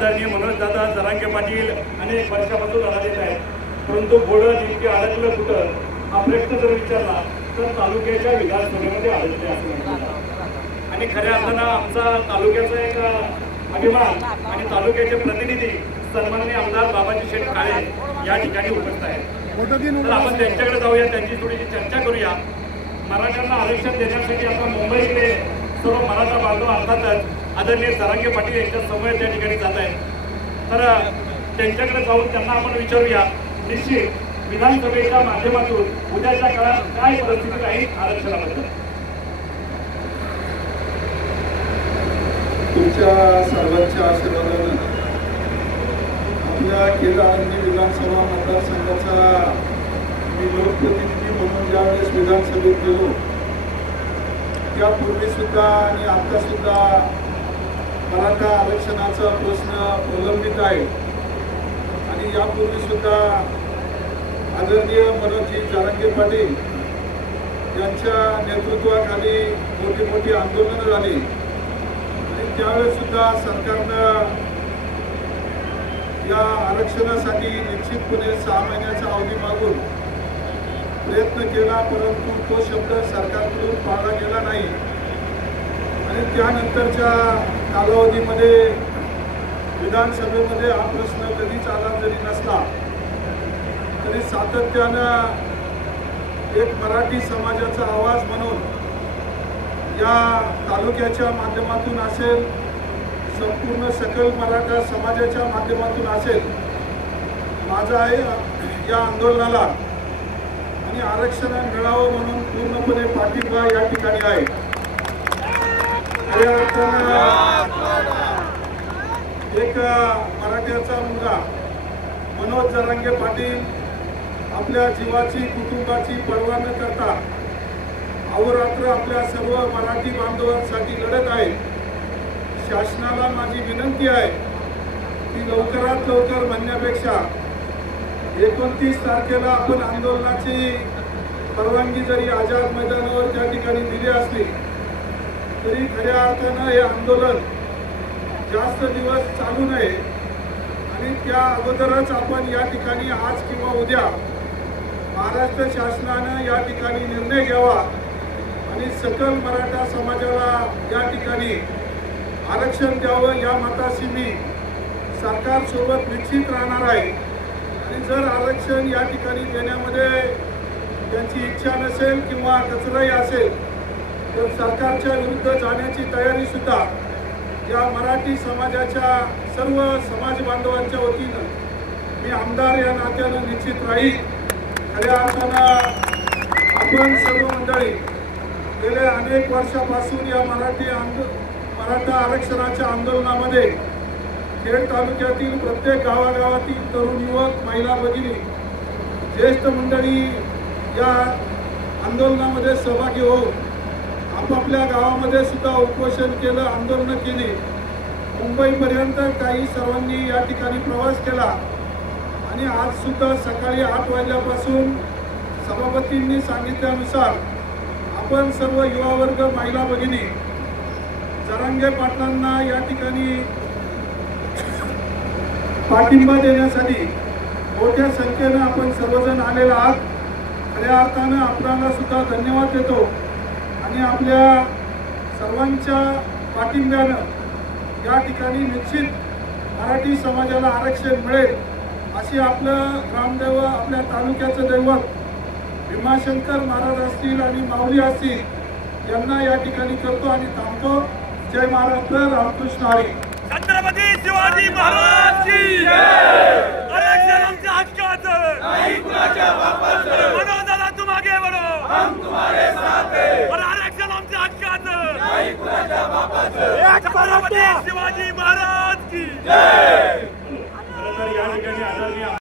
आदरणीय मनोजदादा जरांगे पाटील अनेक वर्षापासून लढा देत आहेत, परंतु घोडं नेमके अडकलं कुठं हा प्रश्न जर विचारला तर तालुक्याच्या विधानसभेमध्ये अडकले असं आणि खऱ्या अर्थानं आमचा तालुक्याचा एक अभिमान आणि तालुक्याचे प्रतिनिधी सन्माननीय आमदार बाबाजी शेठ काळे या ठिकाणी उपस्थित आहेत। तर आपण त्यांच्याकडे जाऊया, त्यांची थोडीशी चर्चा करूया। मराठ्यांना आरक्षण देण्यासाठी आता मुंबईकडे सर्व मराठा बांधव अर्थातच आदरणीय जरांगे पाटील यांच्या समोर त्या ठिकाणी जात आहेत। तर त्यांच्याकडे जाऊन त्यांना आपण विचारूया निश्चित विधानसभेच्या माध्यमातून उद्याच्या काळात काय परिस्थिती राहील आरक्षणाबद्दल। तुमच्या सर्वांच्या आशीर्वादाने आपल्या केदारनंदी विधानसभा मतदारसंघाचा मी लोकप्रतिनिधी म्हणून ज्यावेळेस विधानसभेत गेलो त्यापूर्वी सुद्धा आणि आता सुद्धा मराठा आरक्षणाचा प्रश्न प्रलंबित आहे आणि यापूर्वी सुद्धा आदरणीय मनोजजी जरांगे पाटील यांच्या नेतृत्वाखाली मोठी मोठी आंदोलनं झाली आणि त्यावेळेस सुद्धा सरकारनं या आरक्षणासाठी निश्चितपणे 6 महिन्याचा अवधी मागून प्रयत्न केला, परंतु तो शब्द सरकारकडून पाळला गेला नाही आणि त्यानंतरच्या कालावधीमध्ये विधानसभेमध्ये हा प्रश्न कधीच आला जरी नसला तरी सातत्यानं एक मराठी समाजाचा आवाज म्हणून या तालुक्याच्या माध्यमातून असेल, संपूर्ण सकल मराठा समाजाच्या माध्यमातून असेल, माझा आहे या आंदोलनाला आणि आरक्षण मिळावं म्हणून पूर्णपणे पाठिंबा या ठिकाणी आहे। खऱ्या अर्थानं एक मराठ्याचा मुलगा मनोज जरांगे पाटील आपल्या जीवाची कुटुंबाची पर्वा न करता अहोरात्र आपल्या सर्व मराठी बांधवांसाठी लढत आहे। शासनाला माझी विनंती आहे की लवकरात लवकर म्हणण्यापेक्षा 29 तारखेला आपण आंदोलनाची परवानगी जरी आझाद मैदानावर त्या ठिकाणी दिली असली तरी खऱ्या अर्थानं हे आंदोलन जास्त दिवस चालू नये आणि त्या अगोदरच आपण या ठिकाणी आज किंवा उद्या महाराष्ट्र शासनानं या ठिकाणी निर्णय घ्यावा आणि सकल मराठा समाजाला या ठिकाणी आरक्षण द्यावं या मताशी मी सरकारसोबत निश्चित राहणार आहे आणि जर आरक्षण या ठिकाणी देण्यामध्ये त्यांची इच्छा नसेल किंवा कचराई असेल तर सरकारच्या विरुद्ध जाण्याची तयारी सुद्धा या मराठी समाजाच्या सर्व समाज बांधवांच्या वतीनं मी आमदार या नात्यानं निश्चित राहील। खऱ्या अर्थानं आपण सर्व मंडळी गेल्या अनेक वर्षापासून या मराठा आरक्षणाच्या आंदोलनामध्ये खेड तालुक्यातील प्रत्येक गावागावातील तरुण युवक, महिला, भगिनी, ज्येष्ठ मंडळी या आंदोलनामध्ये सहभागी होऊन आपापल्या गावामध्ये सुद्धा उपोषण केलं, आंदोलनं केली। मुंबईपर्यंत काही सर्वांनी या ठिकाणी प्रवास केला आणि आज सुद्धा सकाळी 8 वाजल्यापासून सभापतींनी सांगितल्यानुसार आपण सर्व युवा वर्ग, महिला भगिनी जरांगे पाटलांना या ठिकाणी पाठिंबा देण्यासाठी मोठ्या संख्येनं आपण सर्वजण आलेला आहात। खऱ्या अर्थानं आपल्याला सुद्धा धन्यवाद देतो आणि आपल्या सर्वांच्या पाठिंब्यानं या ठिकाणी निश्चित मराठी समाजाला आरक्षण मिळेल अशी आपलं ग्रामदैव, आपल्या तालुक्याचं दैवत भीमाशंकर महाराज असतील आणि माऊली असतील यांना या ठिकाणी करतो आणि थांबतो। जय महाराष्ट्र, रामकृष्ण हरी। छत्रपती शिवाजी महाराज की जय। आरक्षण आमच्या हक्काचं नाही कुणाच्या बापाचं। मनोजदादा तुम आगे बढ़ो, हम तुम्हारे साथ हैं। और आरक्षण आमच्या हक्काचं नाही कुणाच्या बापाचं। छत्रपती शिवाजी महाराज की जय। या ठिकाणी आदरणीय